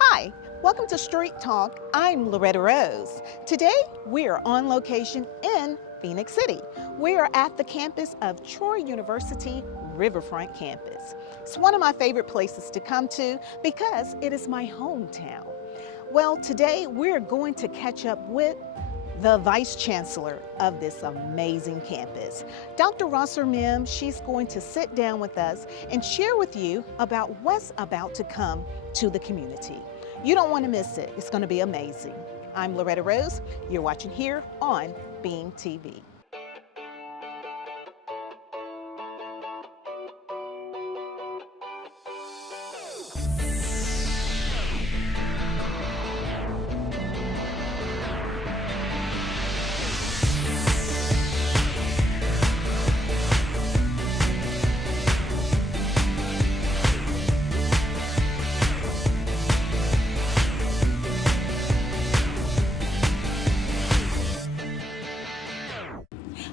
Hi, welcome to Street Talk. I'm Loretta Rose. Today we are on location in Phoenix City. We are at the campus of Troy University Riverfront campus. It's one of my favorite places to come to because it is my hometown. Well, today we're going to catch up with the Vice Chancellor of this amazing campus. Dr. Rosser Mim, she's going to sit down with us and share with you about what's about to come to the community. You don't want to miss it. It's going to be amazing. I'm Loretta Rose. You're watching here on Beam TV.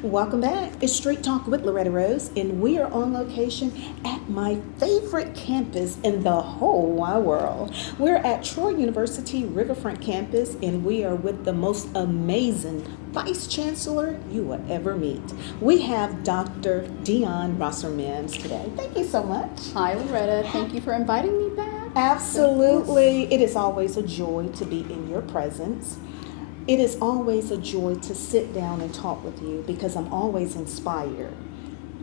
Welcome back. It's Street Talk with Loretta Rose, and we are on location at my favorite campus in the whole wide world. We're at Troy University Riverfront campus, and we are with the most amazing Vice Chancellor you will ever meet. We have Dr. Dion Rosser-Mims today. Thank you so much. Hi, Loretta. Thank you for inviting me back. Absolutely. It is always a joy to be in your presence. It is always a joy to sit down and talk with you because I'm always inspired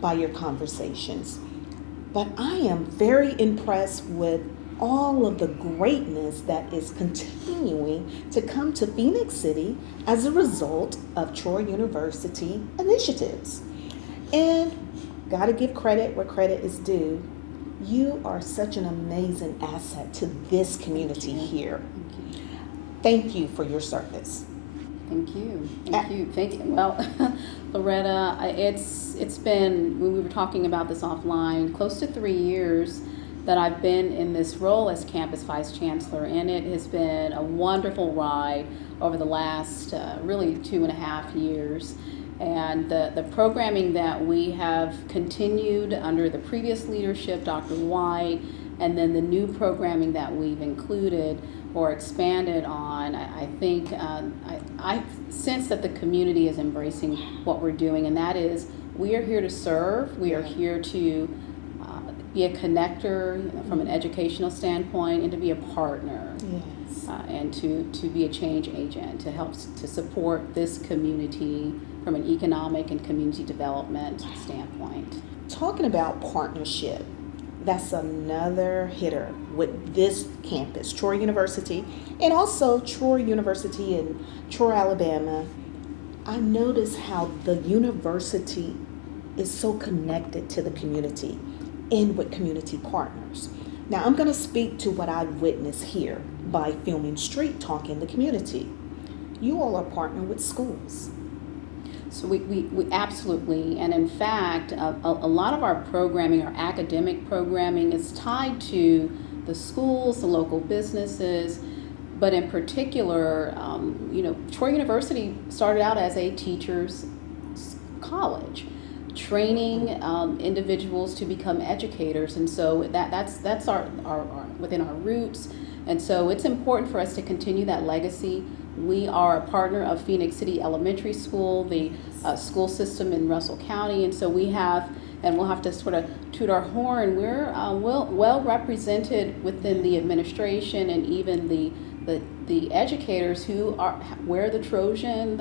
by your conversations. But I am very impressed with all of the greatness that is continuing to come to Phoenix City as a result of Troy University initiatives. And gotta give credit where credit is due. You are such an amazing asset to this community here. Thank you for your service. Thank you. Thank you. Well, Loretta, it's been, when we were talking about this offline, close to 3 years that I've been in this role as Campus Vice Chancellor, and it has been a wonderful ride over the last really 2.5 years. And the programming that we have continued under the previous leadership, Dr. White, and then the new programming that we've included or expanded on, I think I sense that the community is embracing what we're doing, and that is we are here to serve. We are here to be a connector from an educational standpoint and to be a partner. Yes. And to be a change agent to help to support this community from an economic and community development standpoint. Talking about partnership, that's another hitter with this campus, Troy University, and also Troy University in Troy, Alabama. I notice how the university is so connected to the community and with community partners. Now, I'm going to speak to what I witnessed here by filming Street Talk in the community. You all are partnering with schools. So we absolutely, and in fact, a lot of our programming, our academic programming, is tied to the schools, the local businesses, but in particular, Troy University started out as a teacher's college, training individuals to become educators, and so that's our within our roots, and so it's important for us to continue that legacy. We are a partner of Phoenix City Elementary School, the school system in Russell County, and so we have, and we'll have to sort of toot our horn, we're well represented within the administration and even the educators who wear the Trojan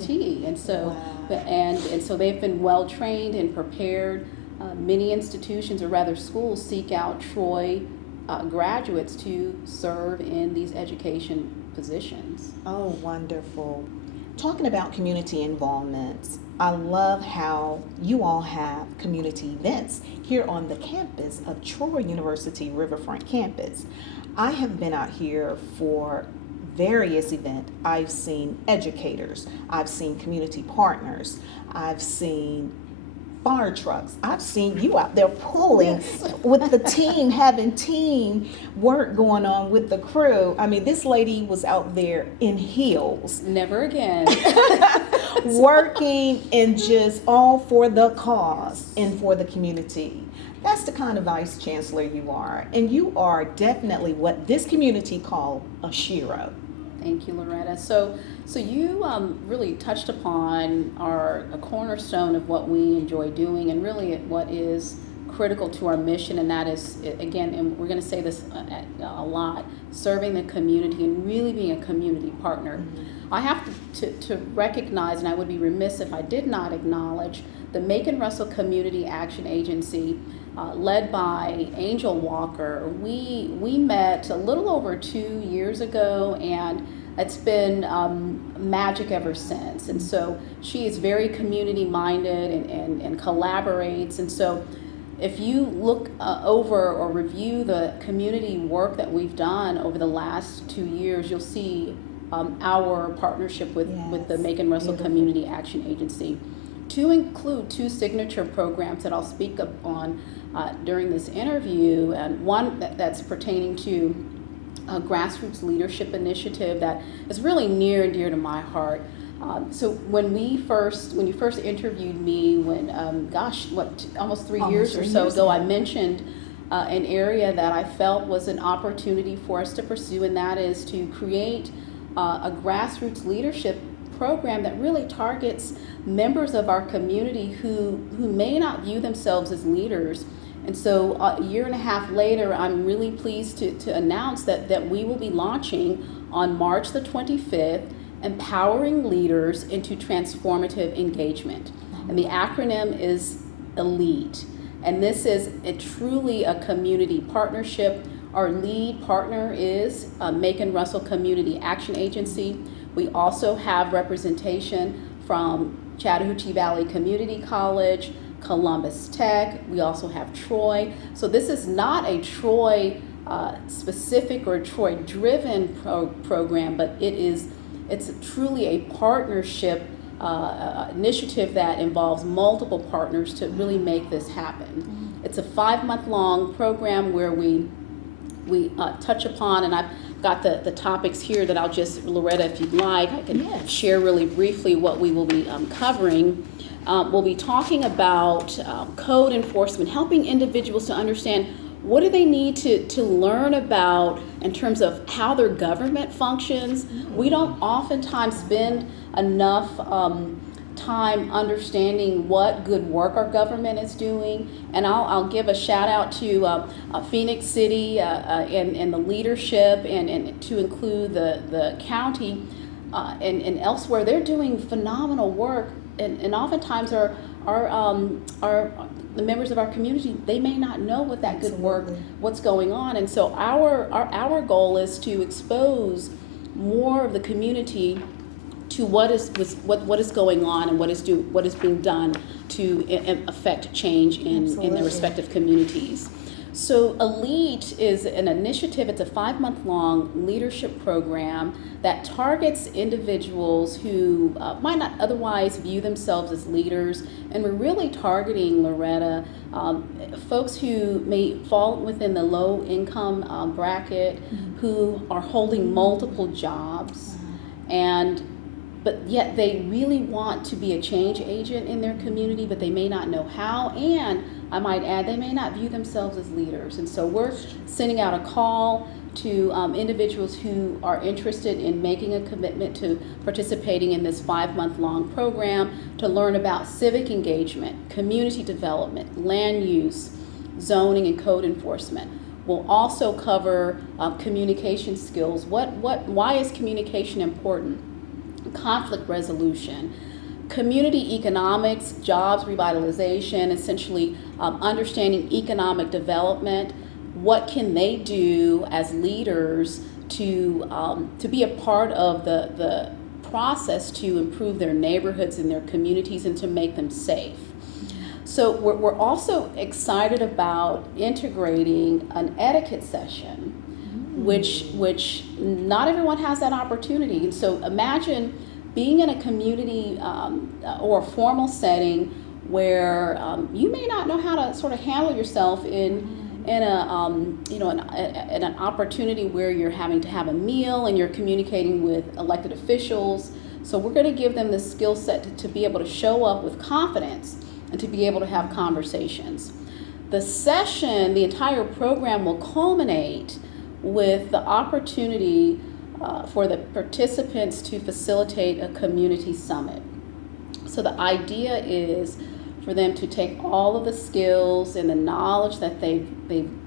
tee, and so Wow. and so they've been well trained and prepared. Many institutions, or rather schools, seek out Troy graduates to serve in these education positions. Oh, wonderful. Talking about community involvement, I love how you all have community events here on the campus of Troy University Riverfront campus. I have been out here for various events. I've seen educators, I've seen community partners, I've seen fire trucks. I've seen you out there pulling with the team, having team work going on with the crew. I mean, this lady was out there in heels. Never again. Working and just all for the cause and for the community. That's the kind of vice chancellor you are. And you are definitely what this community call a shero. Thank you, Loretta. So you really touched upon a cornerstone of what we enjoy doing, and really what is critical to our mission, and that is, again, and we're going to say this a lot, serving the community and really being a community partner. Mm-hmm. I have to recognize, and I would be remiss if I did not acknowledge, the Macon Russell Community Action Agency, led by Angel Walker. We met a little over 2 years ago, and it's been magic ever since. And so she is very community minded and collaborates. And so if you look over or review the community work that we've done over the last 2 years, you'll see our partnership with the Macon Russell Community Action Agency, to include 2 signature programs that I'll speak up on during this interview, and one that's pertaining to a grassroots leadership initiative that is really near and dear to my heart. So when you first interviewed me, almost 3 years or so ago, I mentioned an area that I felt was an opportunity for us to pursue, and that is to create a grassroots leadership program that really targets members of our community who may not view themselves as leaders. And so a year and a half later, I'm really pleased to announce that we will be launching on March the 25th, Empowering Leaders into Transformative Engagement. And the acronym is ELITE. And this is truly a community partnership. Our lead partner is Macon Russell Community Action Agency. We also have representation from Chattahoochee Valley Community College, Columbus Tech. We also have Troy. So this is not a Troy specific or Troy driven program, but it's truly a partnership initiative that involves multiple partners to really make this happen. It's a 5-month-long program where we touch upon, and I've got the topics here that I'll just, Loretta, if you'd like, I can share really briefly what we will be covering. We'll be talking about code enforcement, helping individuals to understand what do they need to learn about in terms of how their government functions. We don't oftentimes spend enough time understanding what good work our government is doing. And I'll give a shout out to Phoenix City and the leadership, and to include the county and elsewhere. They're doing phenomenal work, and oftentimes the members of our community, they may not know what that good work, what's going on. And so our goal is to expose more of the community to what is going on and what is being done to affect change in their respective communities. So ELITE is an initiative. It's a 5-month-long leadership program that targets individuals who might not otherwise view themselves as leaders. And we're really targeting, Loretta, folks who may fall within the low income bracket, who are holding multiple jobs, but yet they really want to be a change agent in their community, but they may not know how, and I might add, they may not view themselves as leaders. And so we're sending out a call to individuals who are interested in making a commitment to participating in this 5-month-long program to learn about civic engagement, community development, land use, zoning, and code enforcement. We'll also cover communication skills. Why is communication important? Conflict resolution, community economics, jobs revitalization, essentially understanding economic development. What can they do as leaders to be a part of the process to improve their neighborhoods and their communities and to make them safe? So we're also excited about integrating an etiquette session, which not everyone has that opportunity. And so imagine being in a community or a formal setting where you may not know how to sort of handle yourself in an opportunity where you're having to have a meal and you're communicating with elected officials. So we're going to give them the skill set to be able to show up with confidence and to be able to have conversations. The session, the entire program will culminate with the opportunity for the participants to facilitate a community summit. So the idea is for them to take all of the skills and the knowledge that they've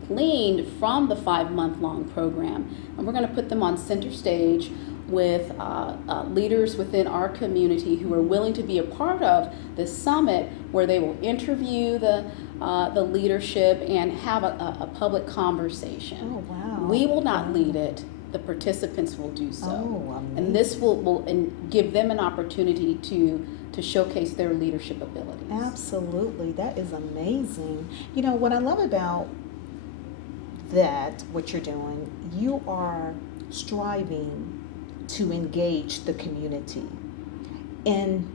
gleaned from the 5-month-long program, and we're going to put them on center stage with leaders within our community who are willing to be a part of this summit, where they will interview the leadership and have a public conversation. Oh, wow. We will not lead it. The participants will do so. Oh, amazing. And this will give them an opportunity to showcase their leadership abilities. Absolutely. That is amazing. You know, what I love about that, what you're doing, you are striving to engage the community and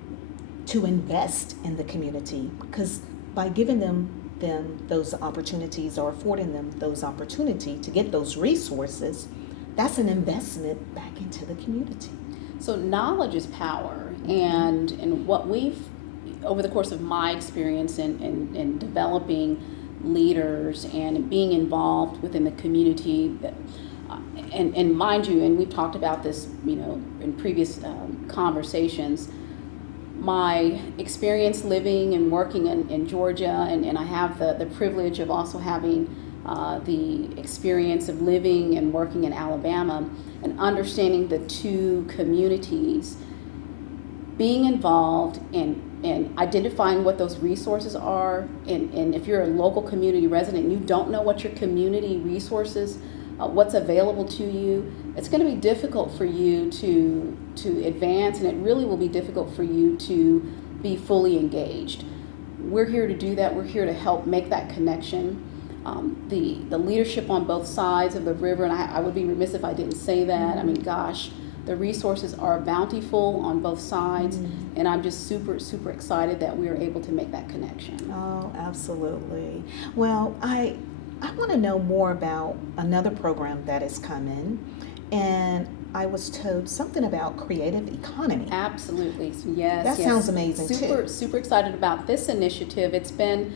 to invest in the community, because by giving them those opportunities, or affording them those opportunity to get those resources, that's an investment back into the community. So knowledge is power, and what we've, over the course of my experience in developing leaders and being involved within the community, and mind you, and we've talked about this, in previous conversations, my experience living and working in Georgia, and I have the privilege of also having the experience of living and working in Alabama, and understanding the two communities, being involved in identifying what those resources are, and if you're a local community resident and you don't know what your community resources, what's available to you, it's going to be difficult for you to advance, and it really will be difficult for you to be fully engaged. We're here to do that. We're here to help make that connection. The leadership on both sides of the river, and I would be remiss if I didn't say that. I mean, gosh, the resources are bountiful on both sides, and I'm just super, super excited that we are able to make that connection. Oh, absolutely. Well, I want to know more about another program that is coming, and I was told something about creative economy. Absolutely, yes. That sounds amazing too. Super excited about this initiative. It's been,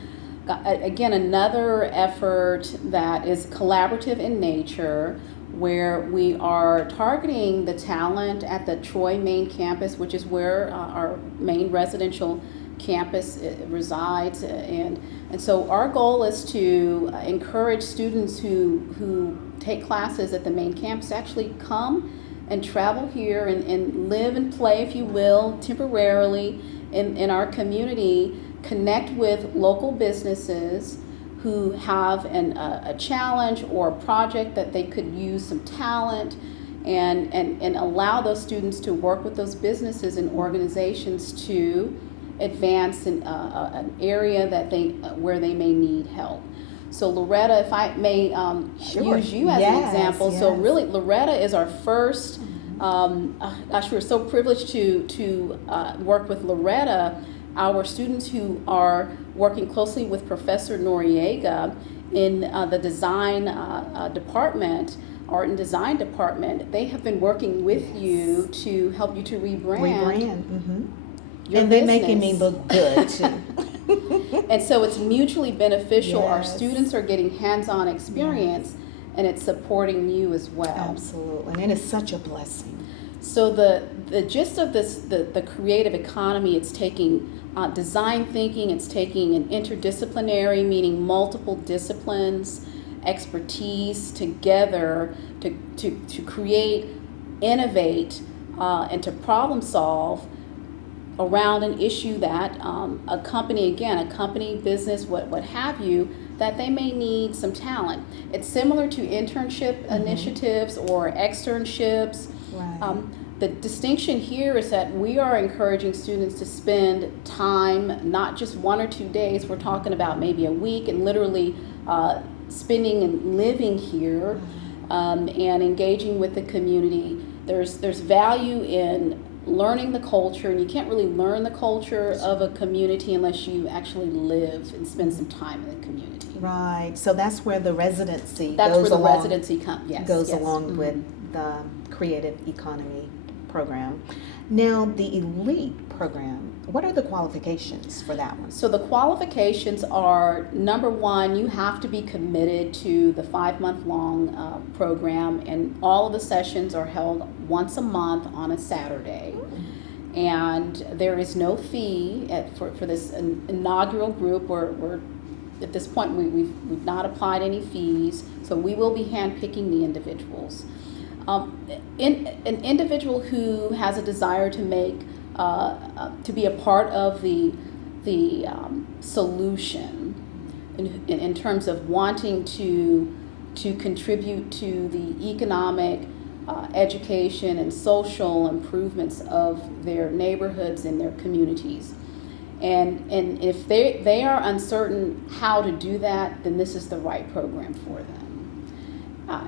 again, another effort that is collaborative in nature, where we are targeting the talent at the Troy main campus, which is where our main residential campus resides, and so our goal is to encourage students who take classes at the main campus to actually come and travel here and live and play, if you will, temporarily in our community, connect with local businesses who have a challenge or a project that they could use some talent, and allow those students to work with those businesses and organizations to advance in an area that where they may need help. So Loretta, if I may Sure. use you as an example. Yes. So really, Loretta is our first, gosh, we're so privileged to work with Loretta. Our students who are working closely with Professor Noriega in the design department, art and design department, they have been working with you to help you to rebrand. And they're making me look good too. And so it's mutually beneficial. Yes. Our students are getting hands-on experience, and it's supporting you as well. Absolutely, and it is such a blessing. So the gist of this, the creative economy, it's taking design thinking, it's taking an interdisciplinary, meaning multiple disciplines, expertise together to create, innovate, and to problem solve around an issue that a company, business, what have you, that they may need some talent. It's similar to internship initiatives or externships. Right. The distinction here is that we are encouraging students to spend time, not just 1 or 2 days, we're talking about maybe a week, and literally spending and living here, and engaging with the community. There's value in learning the culture, and you can't really learn the culture of a community unless you actually live and spend some time in the community. Right. So that's where the residency That's goes where the along, residency comes. Yes, goes yes. along with the creative economy program. Now, the elite program, what are the qualifications for that one? So the qualifications are, number one, you have to be committed to the 5-month long program, and all of the sessions are held once a month on a Saturday. And there is no fee for this inaugural group. We're at this point, we've not applied any fees, so we will be handpicking the individuals. An individual who has a desire to make to be a part of the solution in terms of wanting to contribute to the economic, education, and social improvements of their neighborhoods and their communities. And if they are uncertain how to do that, then this is the right program for them.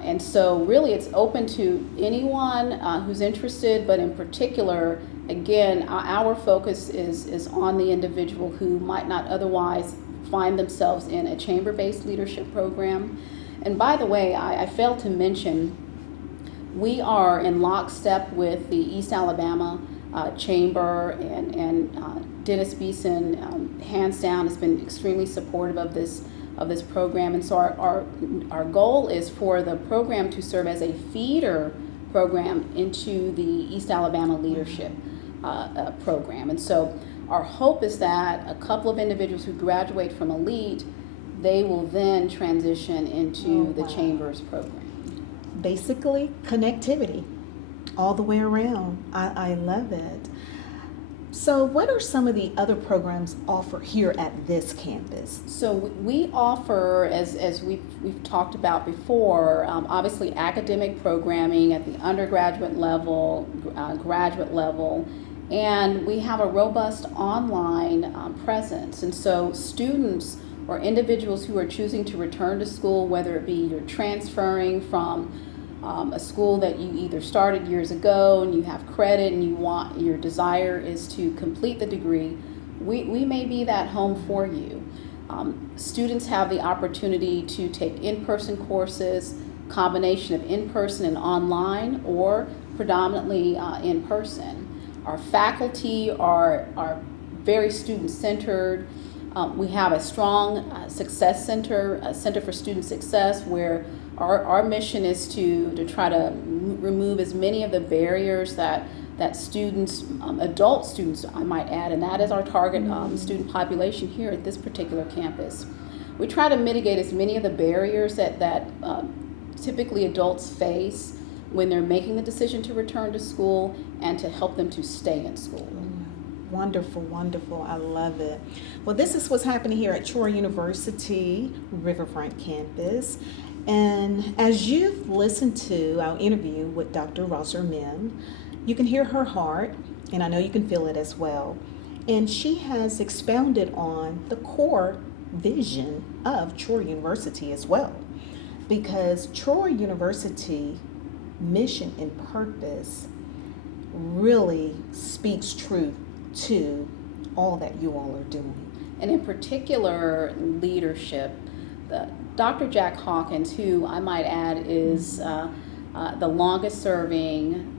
And so really it's open to anyone who's interested, but in particular, again, our focus is on the individual who might not otherwise find themselves in a chamber-based leadership program. And by the way, I failed to mention, we are in lockstep with the East Alabama Chamber, and Dennis Beeson, hands down, has been extremely supportive of this program. And so our goal is for the program to serve as a feeder program into the East Alabama Leadership program. And so our hope is that a couple of individuals who graduate from Elite, they will then transition into the Chamber's program. Basically, connectivity all the way around. I love it. So what are some of the other programs offered here at this campus? So we offer, as we've talked about before, obviously academic programming at the undergraduate level, graduate level, and we have a robust online presence. And so students or individuals who are choosing to return to school, whether it be you're transferring from a school that you either started years ago and you have credit and your desire is to complete the degree, we may be that home for you. Students have the opportunity to take in-person courses, combination of in-person and online, or predominantly in person. Our faculty are very student-centered. We have a strong success center, a Center for Student Success, where our mission is to try to remove as many of the barriers that students, adult students I might add, and that is our target student population here at this particular campus. We try to mitigate as many of the barriers that typically adults face when they're making the decision to return to school, and to help them to stay in school. Wonderful, wonderful. I love it. Well, this is what's happening here at Troy University Riverfront campus. And as you've listened to our interview with Dr. Rosser Mim, you can hear her heart, and I know you can feel it as well. And she has expounded on the core vision of Troy University as well, because Troy University mission and purpose really speaks truth to all that you all are doing. And in particular, leadership. Dr. Jack Hawkins, who I might add is the longest serving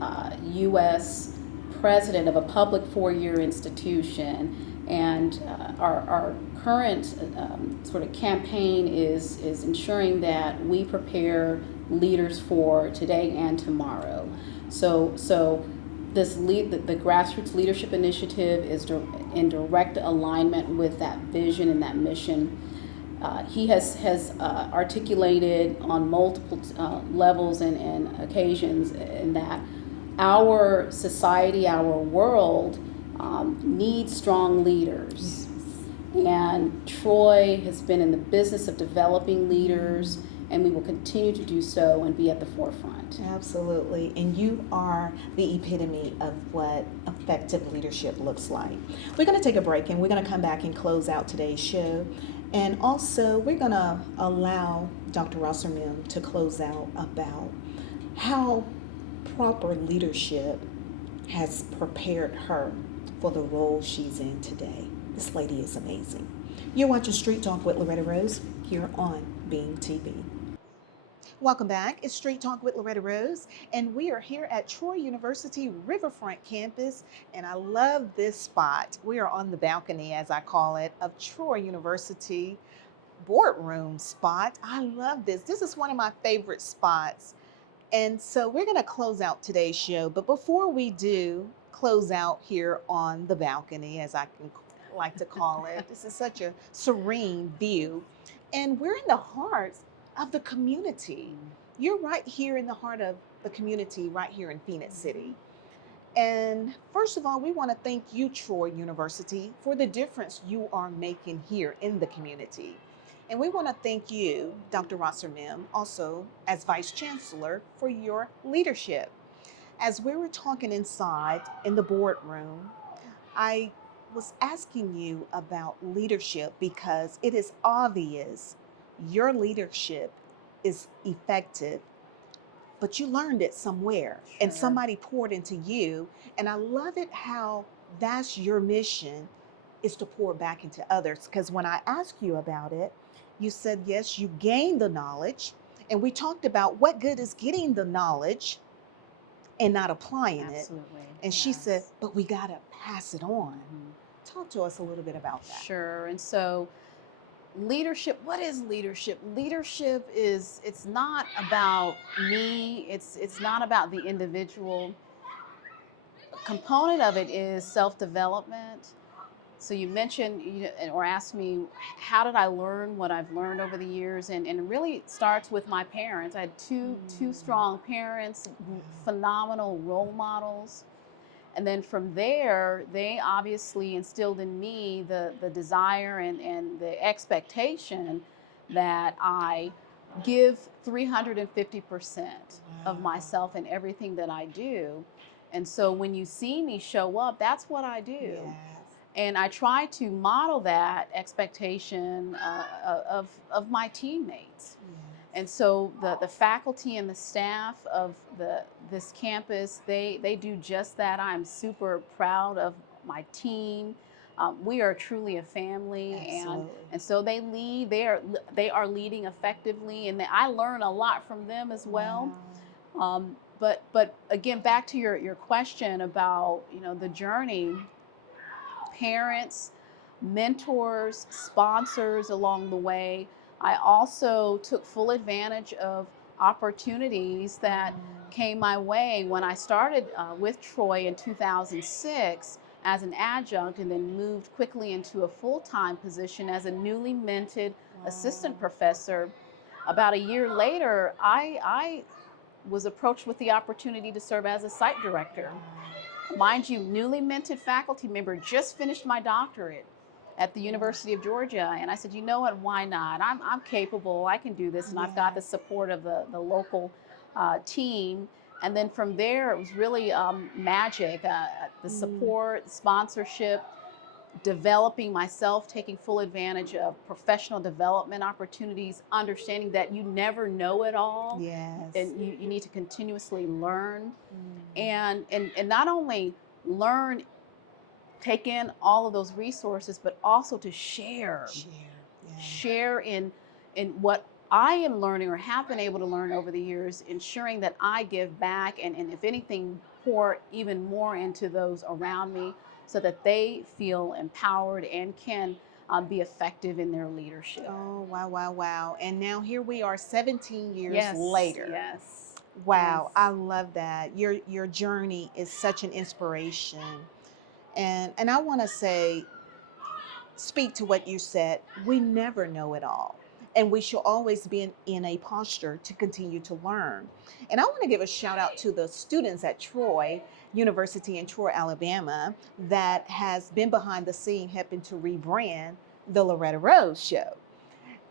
U.S. president of a public 4-year institution, and our current sort of campaign is ensuring that we prepare leaders for today and tomorrow. So the Grassroots Leadership Initiative is in direct alignment with that vision and that mission. He has articulated on multiple levels and occasions in that our society, our world needs strong leaders. And Troy has been in the business of developing leaders, and we will continue to do so and be at the forefront. Absolutely. And you are the epitome of what effective leadership looks like. We're going to take a break, and we're going to come back and close out today's show. And also, we're going to allow Dr. Rosser Mim to close out about how proper leadership has prepared her for the role she's in today. This lady is amazing. You're watching Street Talk with Loretta Rose here on Being TV. Welcome back. It's Street Talk with Loretta Rose, and we are here at Troy University Riverfront campus. And I love this spot. We are on the balcony, as I call it, of Troy University boardroom spot. I love this. This is one of my favorite spots. And so we're going to close out today's show. But before we do close out here on the balcony, as I can like to call it, this is such a serene view. And we're in the heart of the community. You're right here in the heart of the community, right here in Phoenix City. And first of all, we want to thank you, Troy University, for the difference you are making here in the community. And we want to thank you, Dr. Rosser-Mim, also as Vice Chancellor, for your leadership. As we were talking inside in the boardroom, I was asking you about leadership because it is obvious your leadership is effective, but you learned it somewhere and Sure. somebody poured into you. And I love it how that's your mission, is to pour back into others. Because when I asked you about it, you said, yes, you gained the knowledge. And we talked about what good is getting the knowledge and not applying it. Absolutely. And she said, yes. but we got to pass it on. Mhm. Talk to us a little bit about that. Sure. And so leadership, what is leadership? Leadership is, it's not about me. It's not about the individual. A component of it is self-development. So you mentioned, or asked me, how did I learn what I've learned over the years? And it really starts with my parents. I had two strong parents, phenomenal role models. And then from there, they obviously instilled in me the desire and the expectation that I give 350% of myself in everything that I do. And so when you see me show up, that's what I do. Yes. And I try to model that expectation of my teammates. And so the faculty and the staff of this campus, they do just that. I'm super proud of my team. We are truly a family, Absolutely. and so they lead. They are leading effectively, and I learn a lot from them as well. Wow. But again, back to your question about the journey. Parents, mentors, sponsors along the way. I also took full advantage of opportunities that came my way when I started with Troy in 2006 as an adjunct, and then moved quickly into a full-time position as a newly minted assistant professor. About a year later, I was approached with the opportunity to serve as a site director. Mind you, newly minted faculty member, just finished my doctorate at the University of Georgia. And I said, you know what, why not? I'm capable, I can do this. And I've got the support of the local team. And then from there, it was really magic. The support, sponsorship, developing myself, taking full advantage of professional development opportunities, understanding that you never know it all. Yes. And you need to continuously learn. And not only learn, take in all of those resources, but also to share in what I am learning or have been able to learn over the years, ensuring that I give back and if anything, pour even more into those around me so that they feel empowered and can be effective in their leadership. Oh, wow, wow, wow. And now here we are 17 years Yes, later. yes. Wow, Yes. I love that. Your journey is such an inspiration. And I want to say, speak to what you said. We never know it all. And we should always be in a posture to continue to learn. And I want to give a shout out to the students at Troy University in Troy, Alabama, that has been behind the scene helping to rebrand the Loretta Rose Show.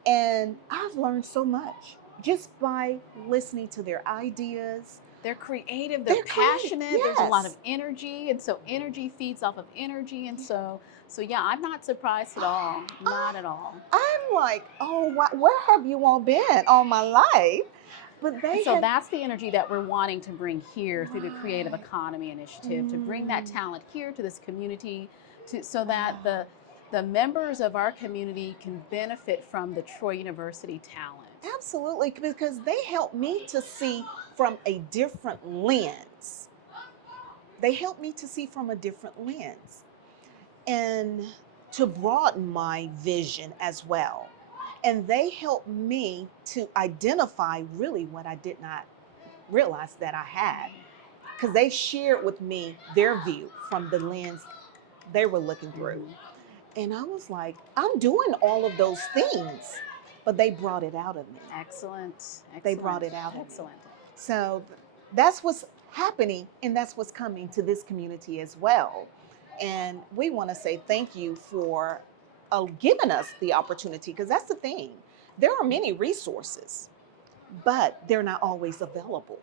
And I've learned so much just by listening to their ideas. They're creative, they're passionate, there's a lot of energy, and so energy feeds off of energy, and so yeah, I'm not surprised at all, not at all. I'm like, oh, where have you all been all my life? But they So have, that's the energy that we're wanting to bring here through the Creative Economy Initiative, to bring that talent here to this community, so that the members of our community can benefit from the Troy University talent. Absolutely, because they help me to see from a different lens. They help me to see from a different lens and to broaden my vision as well. And they help me to identify really what I did not realize that I had, because they shared with me their view from the lens they were looking through. Mhm. And I was like, I'm doing all of those things, but they brought it out of me. Excellent, They brought excellent, it out of me. excellent. So that's what's happening, and that's what's coming to this community as well. And we want to say thank you for giving us the opportunity, because that's the thing. There are many resources, but they're not always available.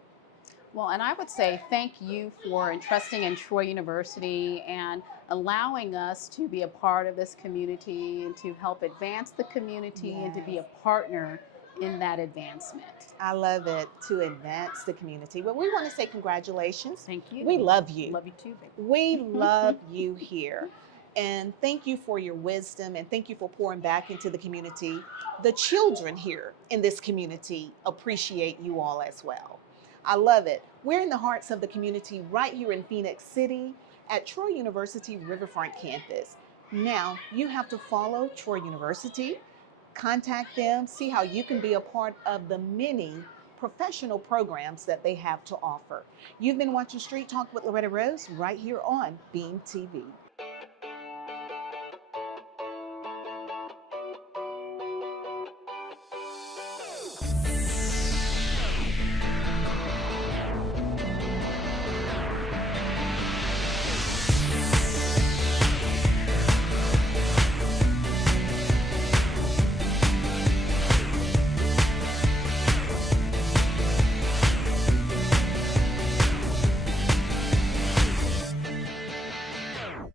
Well, and I would say thank you for entrusting in Troy University and allowing us to be a part of this community and to help advance the community and to be Yes. a partner in that advancement. I love it, to advance the community. Well, we want to say congratulations. Thank We you. love you. Love you too, We baby. love you here. And thank you for your wisdom, and thank you for pouring back into the community. The children here in this community appreciate you all as well. I love it. We're in the hearts of the community right here in Phoenix City at Troy University Riverfront campus. Now, you have to follow Troy University, contact them, see how you can be a part of the many professional programs that they have to offer. You've been watching Street Talk with Loretta Rose right here on Beam TV.